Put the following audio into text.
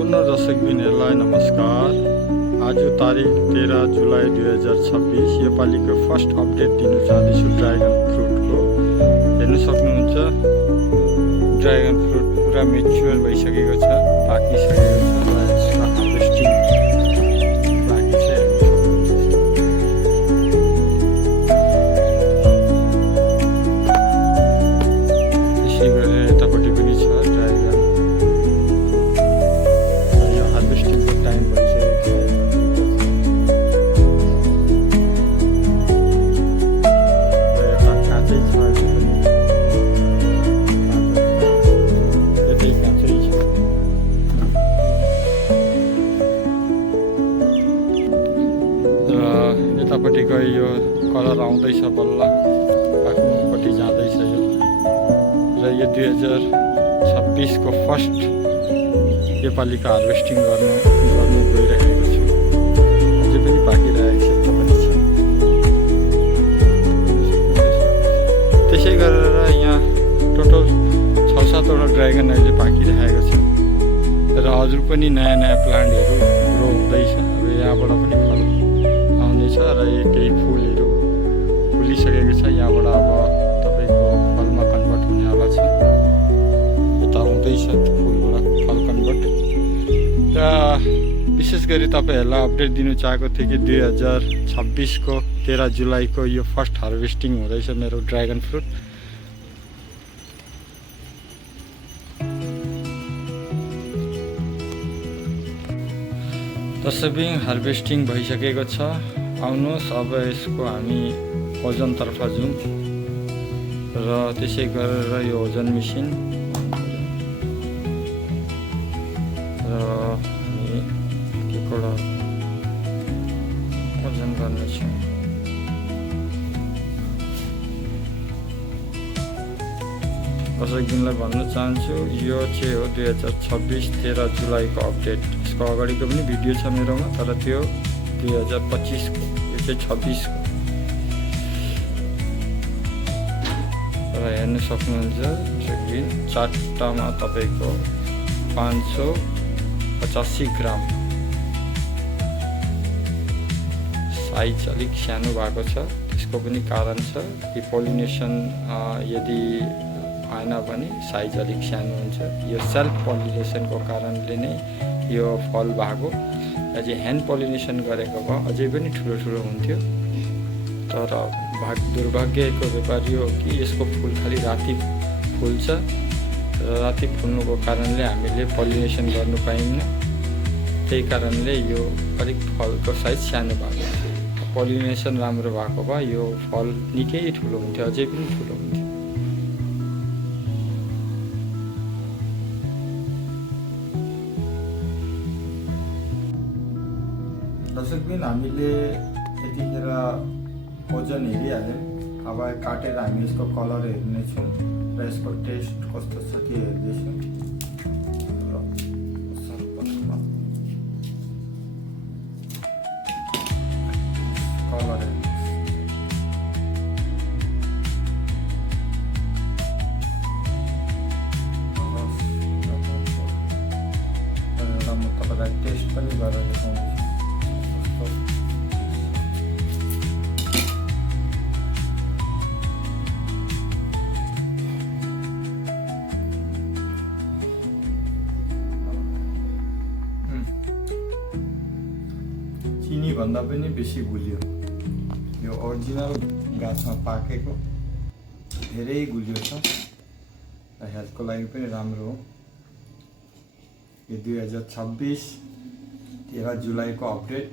सम्पूर्ण दर्शकबिनहरूलाई नमस्कार। आज तारिक 13 जुलाई 2026 योपालिको फर्स्ट अपडेट दिन चाहन्छु ड्रागन फ्रुटको। हेर्न सक्नुहुन्छ ड्रागन फ्रुट पुरा मेच्योर भइसकेको छ, पाकिसकेको छ र यसको हार्भेस्टिङ बाँकी छ। त्यसै गरेर यतापट्टि पनि छ ड्रागन। यो हार्भेस्टिङको टाइम भइसकेको छ। यता काँचै छ, अझै पनि यतै काँचै छ। र यतापट्टिको यो कलर आउँदैछ, बल्ल पाक्नुपट्टि जाँदैछ यो। र यो 2026को फर्स्ट योपालिको हार्भेस्टिङ गर्नु गइरहेको छु। अझै पनि पाकिरहेको छ, पनि छ। त्यसै गरेर यहाँ टोटल 6-7वटा ड्रागन अहिले पाकिरहेको छ र हजुर पनि नयाँ नयाँ प्लान्टहरू ग्रो हुँदैछ। अब यहाँबाट पनि फल आउनेछ र केही फुलहरू फुलिसकेको छ। यहाँबाट अब तपाईँको फलमा कन्भर्ट हुनेवाला छ। यता आउँदैछ फुलबाट फल कन्भर्ट। र विशेष गरी तपाईँहरूलाई अपडेट दिनु चाहेको थिएँ कि 2026को 13 जुलाईको यो फर्स्ट हार्भेस्टिङ हुँदैछ मेरो ड्रागन फ्रुट। दर्शकबिन हार्भेस्टिङ भइसकेको छ। आउनुहोस् अब यसको हामी ओजनतर्फ जाउँ र त्यसै गरेर यो ओजन मेसिन र हामी एकवटा ओजन गर्नेछौँ। दर्शकबिनलाई भन्न चाहन्छु यो चाहिँ हो 2026 13 जुलाईको अपडेट। यसको अगाडिको पनि भिडियो छ मेरोमा, तर त्यो 2025को, यो चाहिँ 26को। र हेर्न सक्नुहुन्छ दर्शकबिन चारटामा तपाईँको 585 ग्राम। साइज अलिक सानो भएको छ, त्यसको पनि कारण छ कि पोलिनेसन यदि आएन भने साइज अलिक सानो हुन्छ। यो सेल्फ पोलिनेसनको कारणले नै यो फल भएको। अझै ह्यान्ड पोलिनेसन गरेको भए अझै पनि ठुलो ठुलो हुन्थ्यो। तर दुर्भाग्यको व्यापार यो हो कि यसको फुल खालि राति फुल्छ र राति फुल्नुको कारणले हामीले पोलिनेसन गर्नु पाइन्न। त्यही कारणले यो अलिक फलको साइज सानो भएको। पोलिनेसन राम्रो भएको भए यो फल निकै ठुलो हुन्थ्यो, अझै पनि ठुलो हुन्थ्यो। दर्शकबिन हामीले यतिखेर ओजन हेरिहाल्यौँ। अब काटेर हामी यसको कलर हेर्नेछौँ र यसको टेस्ट कस्तो छ त्यो हेर्दैछौँ। कलर म तपाईँलाई टेस्ट पनि गरेर देखाउँछु। चिनी भन्दा पनि बेसी गुलियो। यो ओरिजिनल गाछमा पाकेको धेरै गुलियो छ र हेल्थको लागि पनि राम्रो हो। यो 2026 13 जुलाईको अपडेट।